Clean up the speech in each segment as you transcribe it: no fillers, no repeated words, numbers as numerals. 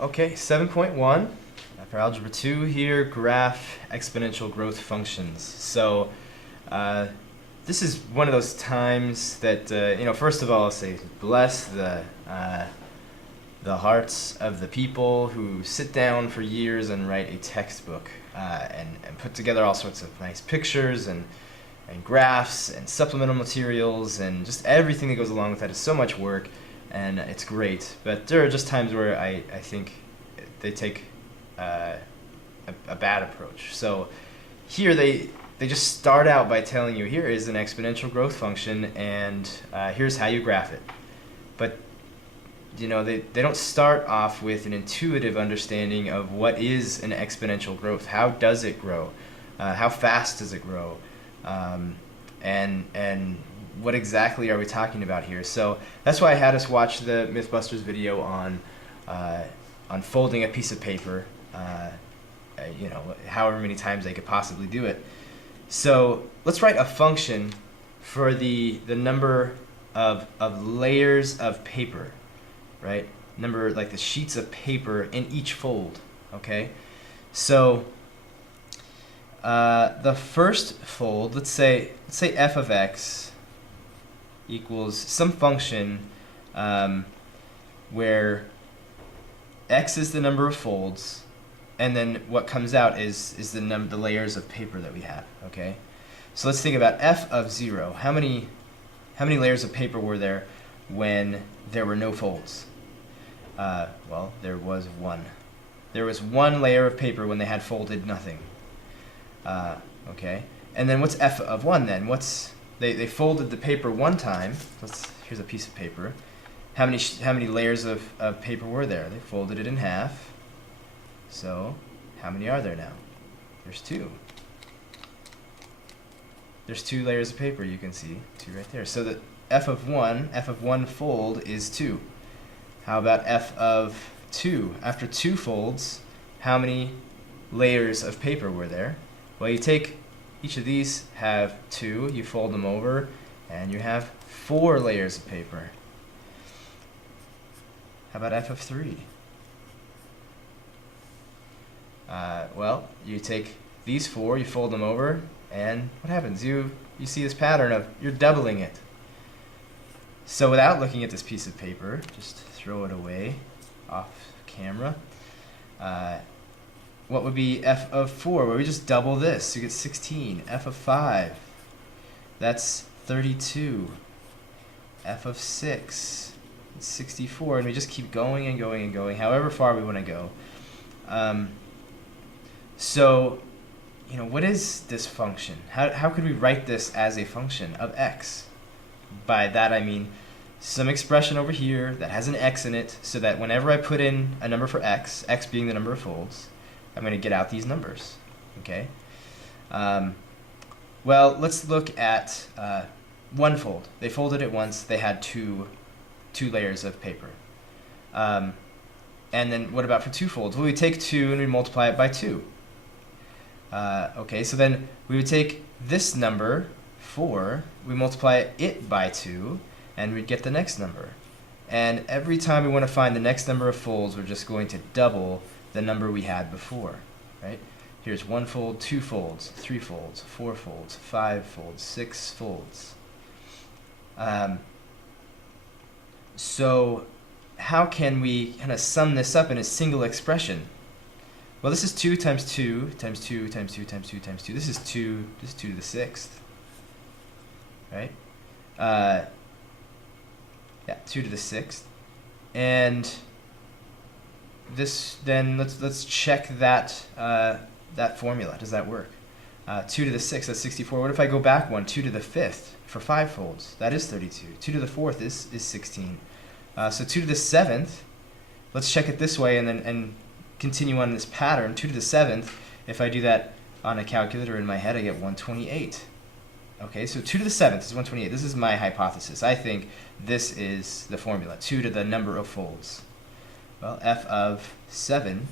Okay, 7.1 for Algebra 2 here, graph exponential growth functions. So this is one of those times that, first of all, I'll say bless the hearts of the people who sit down for years and write a textbook and put together all sorts of nice pictures and graphs and supplemental materials and just everything that goes along with that is so much work. And it's great, but there are just times where I think they take a bad approach. So here they just start out by telling you, here is an exponential growth function, and here's how you graph it. But they don't start off with an intuitive understanding of what is an exponential growth. How does it grow? How fast does it grow? And what exactly are we talking about here? So that's why I had us watch the Mythbusters video on folding a piece of paper, however many times they could possibly do it. So let's write a function for the number of layers of paper, right? Number, like the sheets of paper in each fold, okay? So the first fold, let's say f of x equals some function where x is the number of folds, and then what comes out is the layers of paper that we have. Okay, so let's think about f of 0. How many layers of paper were there when there were no folds? Well, there was one. There was one layer of paper when they had folded nothing. Okay, and then what's f of 1 then? They folded the paper one time. Here's a piece of paper. How many layers of paper were there? They folded it in half. So how many are there now? There's 2. There's 2 layers of paper, you can see. 2 right there. So the f of 1 fold is 2. How about f of 2? After 2 folds, how many layers of paper were there? Well, you take each of these have 2, you fold them over, and you have 4 layers of paper. How about f of 3? Well, you take these 4, you fold them over, and what happens? You see this pattern of you're doubling it. So without looking at this piece of paper, just throw it away off camera. What would be f of 4? Well, we just double this. You get 16. F of 5, that's 32. F of 6, it's 64. And we just keep going and going and going, however far we want to go. So, what is this function? How could we write this as a function of x? By that I mean some expression over here that has an x in it, so that whenever I put in a number for x being the number of folds, I'm going to get out these numbers, okay? Well, let's look at one fold. They folded it once. They had two layers of paper. And then what about for 2 folds? Well, we take 2 and we multiply it by 2. Okay, so then we would take this number, 4, we multiply it by 2, and we'd get the next number. And every time we want to find the next number of folds, we're just going to double the number we had before, right? Here's 1 fold, 2 folds, 3 folds, 4 folds, 5 folds, 6 folds. So how can we kind of sum this up in a single expression? Well, this is 2 times 2 times 2 times 2 times 2 times 2. This is 2 to the 6th, right? Yeah, 2 to the 6th. And this, then let's check that that formula. Does that work? 2 to the 6th, that's 64. What if I go back 1? 2 to the 5th for 5 folds. That is 32. 2 to the 4th is 16. So 2 to the 7th, let's check it this way and continue on this pattern. 2 to the 7th, if I do that on a calculator in my head, I get 128. Okay, so 2 to the 7th is 128. This is my hypothesis. I think this is the formula, 2 to the number of folds. Well, f of 7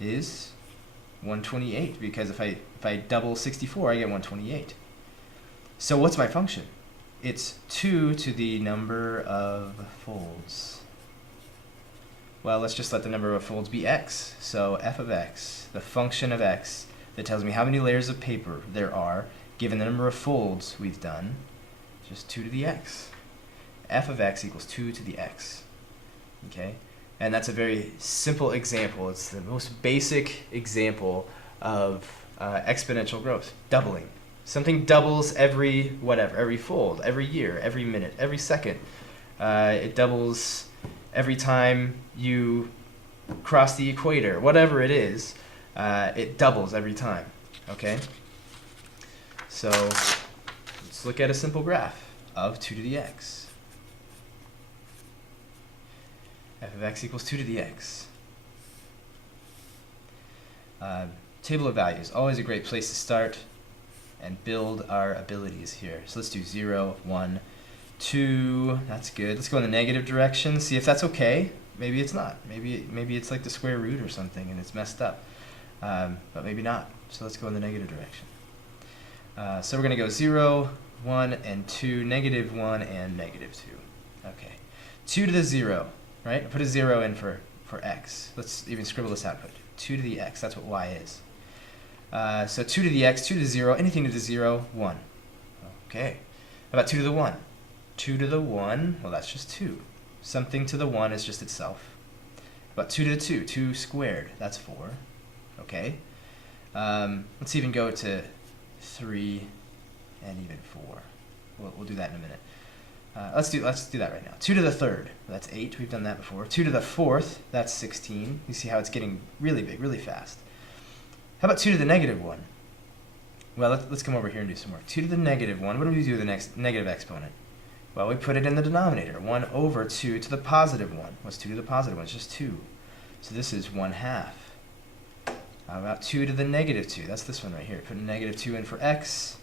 is 128, because if I double 64, I get 128. So what's my function? It's 2 to the number of folds. Well, let's just let the number of folds be x. So f of x, the function of x, that tells me how many layers of paper there are, given the number of folds we've done, just 2 to the x. F of x equals 2 to the x. Okay? And that's a very simple example. It's the most basic example of exponential growth, doubling. Something doubles every fold, every year, every minute, every second. It doubles every time you cross the equator, whatever it is, it doubles every time, okay? So let's look at a simple graph of 2 to the x. F of x equals 2 to the x. Table of values, always a great place to start and build our abilities here. So let's do 0, 1, 2, that's good. Let's go in the negative direction, see if that's okay. Maybe it's not. Maybe it's like the square root or something and it's messed up. But maybe not. So let's go in the negative direction. So we're going to go 0, 1, and 2, negative 1, and negative 2. Okay. 2 to the 0, right? I put a 0 in for x. Let's even scribble this out. Put 2 to the x. That's what y is. So 2 to the x, 2 to the 0, anything to the 0, 1. Okay. How about 2 to the 1? 2 to the 1, well, that's just 2. Something to the 1 is just itself. But 2 to the 2, 2 squared, that's 4. Okay. Let's even go to 3 and even 4. We'll do that in a minute. Let's do that right now. 2 to the 3rd, that's 8. We've done that before. 2 to the 4th, that's 16. You see how it's getting really big, really fast. How about 2 to the negative 1? Well, let's come over here and do some work. 2 to the negative 1, what do we do with the next negative exponent? Well, we put it in the denominator. 1 over 2 to the positive 1. What's 2 to the positive 1? It's just 2. So this is 1/2. How about 2 to the negative 2? That's this one right here. Put a negative 2 in for x.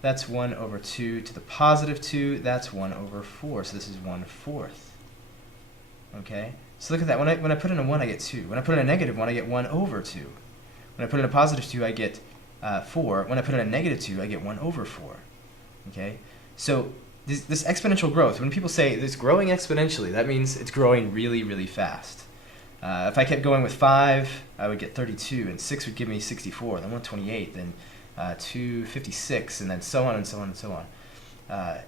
That's 1 over 2 to the positive 2. That's 1 over 4. So this is 1/4. Okay? So look at that. When I put in a 1, I get 2. When I put in a negative 1, I get 1 over 2. When I put in a positive 2, I get 4. When I put in a negative 2, I get 1 over 4. Okay? So this exponential growth, when people say it's growing exponentially, that means it's growing really, really fast. If I kept going with 5, I would get 32, and 6 would give me 64, then 128, then 256, and then so on and so on and so on.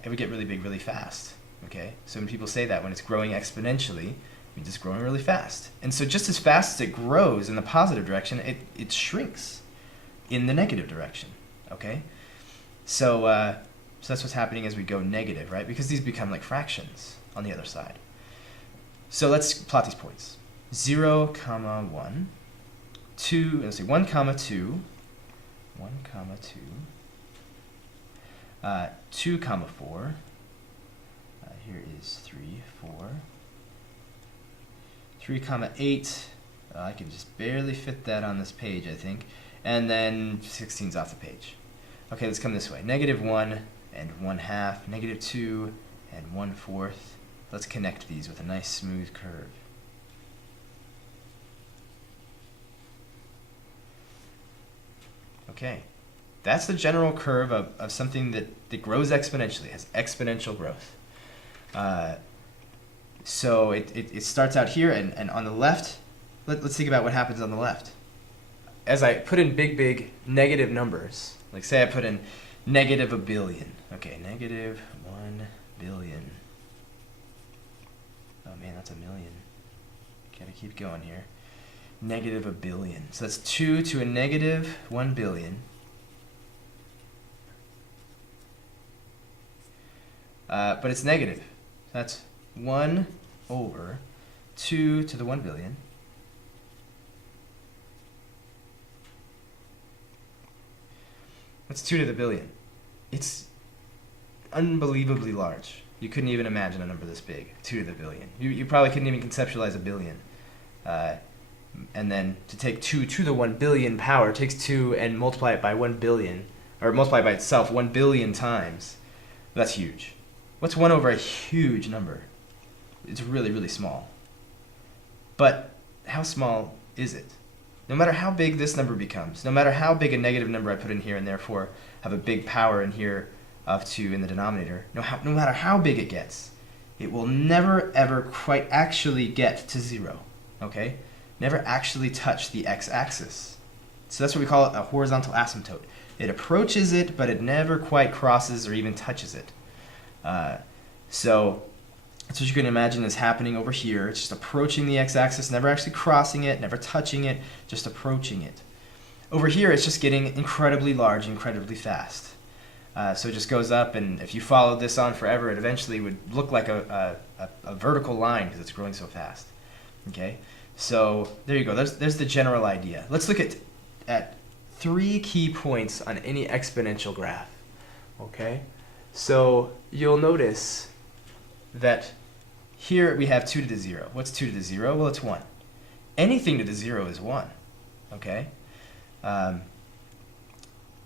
It would get really big really fast. Okay? So when people say that, when it's growing exponentially, it means it's growing really fast. And so just as fast as it grows in the positive direction, it shrinks in the negative direction. Okay? So that's what's happening as we go negative, right? Because these become like fractions on the other side. So let's plot these points. 0, 1, 2, let's see, 1, 2, 1, 2, 2, 4, here is 3, 4, 3, 8, I can just barely fit that on this page, I think, and then 16's off the page. Okay, let's come this way. Negative 1 and 1/2, negative 2 and 1/4. Let's connect these with a nice smooth curve. Okay, that's the general curve of something that grows exponentially, has exponential growth. So it starts out here, and on the left, let's think about what happens on the left. As I put in big negative numbers, like say I put in negative 1 billion. Okay, negative 1 billion. Oh man, that's a million. Gotta keep going here. Negative 1 billion. So that's 2 to a negative 1 billion. But it's negative. That's 1 over 2 to the 1 billion. That's 2 to the billion. It's unbelievably large. You couldn't even imagine a number this big, 2 to the billion. You probably couldn't even conceptualize a billion. And then to take 2 to the 1 billion power takes 2 and multiply it by 1 billion, or multiply by itself 1 billion times. That's huge. What's 1 over a huge number? It's really, really small. But how small is it? No matter how big this number becomes, no matter how big a negative number I put in here and therefore have a big power in here of 2 in the denominator, no matter how big it gets, it will never ever quite actually get to 0. okay, never actually touch the x-axis. So that's what we call a horizontal asymptote. It approaches it, but it never quite crosses or even touches it. So that's what you can imagine is happening over here. It's just approaching the x-axis, never actually crossing it, never touching it, just approaching it. Over here, it's just getting incredibly large, incredibly fast. So it just goes up, and if you followed this on forever, it eventually would look like a vertical line because it's growing so fast. Okay, so there you go. There's the general idea. Let's look at 3 key points on any exponential graph. Okay, so you'll notice that here we have 2 to the 0. What's 2 to the 0? Well, it's 1. Anything to the 0 is 1. Okay,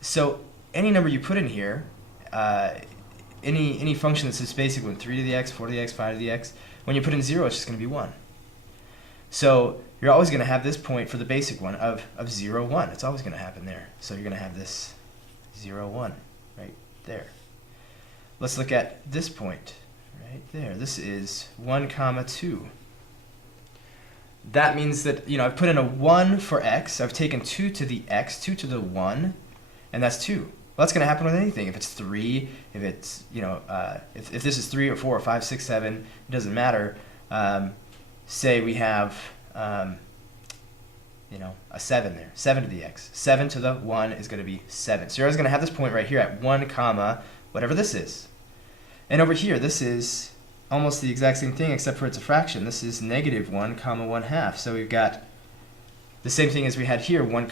so any number you put in here, any function that's just basic one, 3 to the x, 4 to the x, 5 to the x, when you put in 0, it's just going to be 1. So you're always going to have this point for the basic one of 0, 1. It's always going to happen there. So you're going to have this 0, 1 right there. Let's look at this point right there. This is 1, 2. That means that, I've put in a 1 for x. I've taken 2 to the x, 2 to the 1, and that's 2. Well, that's going to happen with anything. If it's 3, if it's, if this is 3 or 4 or 5, 6, 7, it doesn't matter. Say we have, a 7 there, 7 to the x. 7 to the 1 is going to be 7. So you're always going to have this point right here at 1, whatever this is. And over here, this is almost the exact same thing except for it's a fraction. This is negative 1, 1/2. So we've got the same thing as we had here, 1,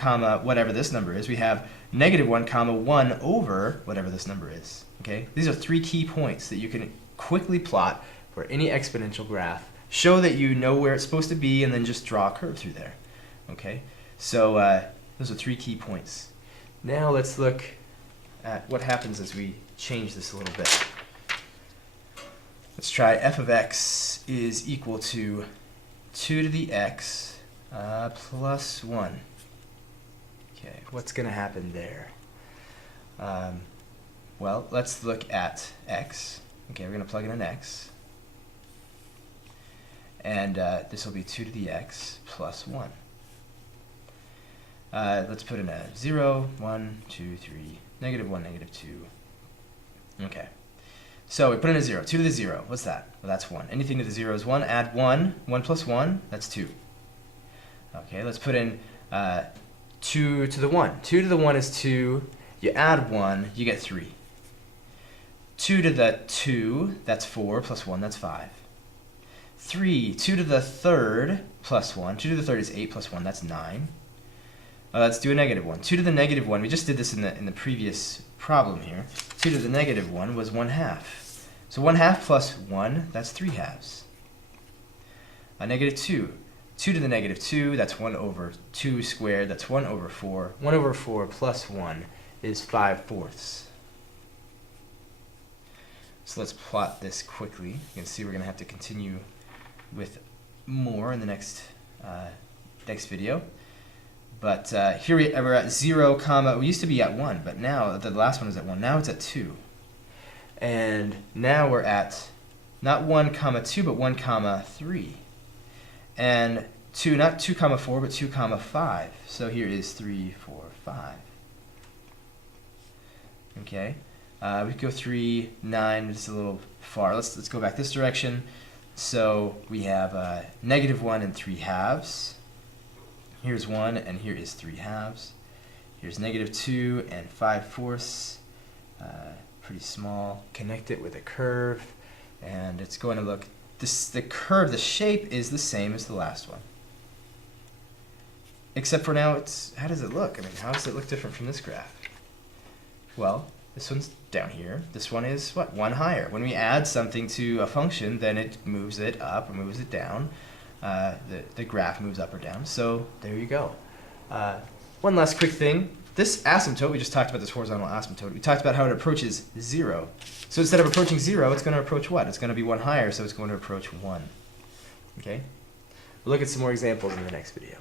whatever this number is. We have negative 1, 1 over whatever this number is. Okay? These are 3 key points that you can quickly plot for any exponential graph. Show that you know where it's supposed to be, and then just draw a curve through there. Okay? So those are 3 key points. Now let's look at what happens as we change this a little bit. Let's try f of x is equal to 2 to the x plus 1. Okay, what's going to happen there? Well, let's look at x. Okay, we're going to plug in an x. And this will be 2 to the x plus 1. Let's put in a 0, 1, 2, 3, negative 1, negative 2. Okay. So we put in a 0. 2 to the 0. What's that? Well, that's 1. Anything to the 0 is 1. Add 1. 1 plus 1, that's 2. Okay, let's put in 2 to the 1. 2 to the 1 is 2. You add 1, you get 3. 2 to the 2, that's 4, plus 1, that's 5. 3, 2 to the 3rd plus 1. 2 to the 3rd is 8 plus 1, that's 9. Let's do a negative 1. 2 to the negative 1, we just did this in the previous problem here. 2 to the negative 1 was 1/2. So 1/2 plus 1, that's 3/2. Negative 2. 2 to the negative 2, that's 1 over 2 squared, that's 1 over 4. 1 over 4 plus 1 is 5/4. So let's plot this quickly. You can see we're going to have to continue with more in the next video. But here we're at 0, we used to be at 1, but now the last one was at 1. Now it's at 2. And now we're at not 1, 2, but 1, 3. And 2, not 2, 4, but 2, 5. So here is 3, 4, 5. Okay. We could go 3, 9, it's a little far. Let's go back this direction. So we have negative 1 and 3/2. Here's 1, and here is 3/2. Here's negative 2 and 5/4. Pretty small. Connect it with a curve, and it's going to look, the curve, the shape is the same as the last one. Except for now, how does it look? I mean, how does it look different from this graph? Well, this one's down here. This one is, what, 1 higher. When we add something to a function, then it moves it up or moves it down. The graph moves up or down. So there you go. One last quick thing. This asymptote, we just talked about this horizontal asymptote. We talked about how it approaches 0. So instead of approaching 0, it's going to approach what? It's going to be 1 higher, so it's going to approach 1. Okay? We'll look at some more examples in the next video.